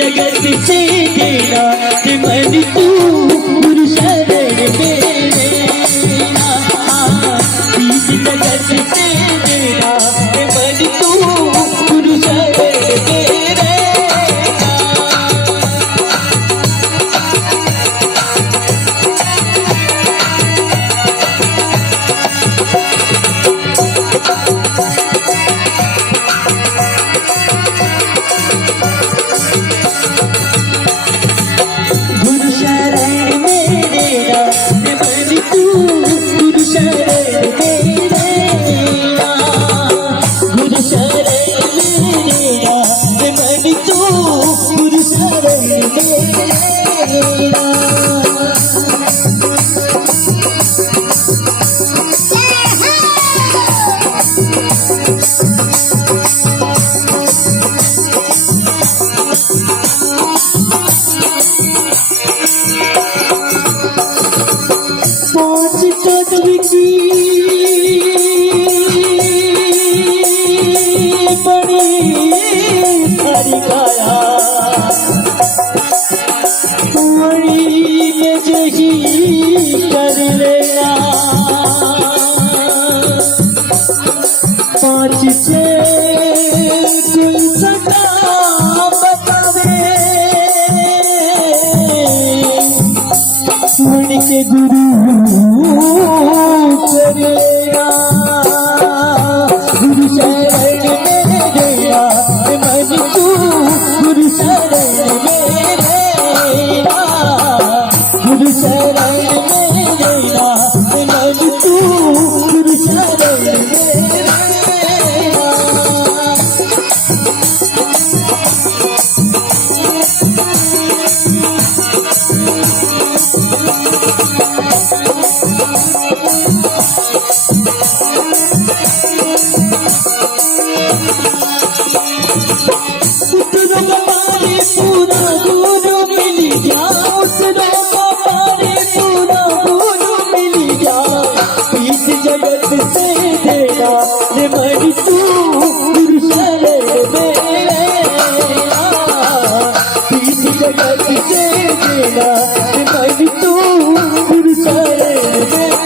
जगत से देना मन तू गुरु शरण मेरा, बीच जगत से देना मन तू गुरु शरण मेरा। कर लेना पाँच से कुल सदा बतावे सुन के गुरु करेगा गुरु शरण में देना मन तू गुरु शरण में देना गुरु शरण में देना मन तू गुरु शरण में देना। मन तू गुरु शरण मेरा, बीच जगत से देना मन तू गुरु शरण मेरा।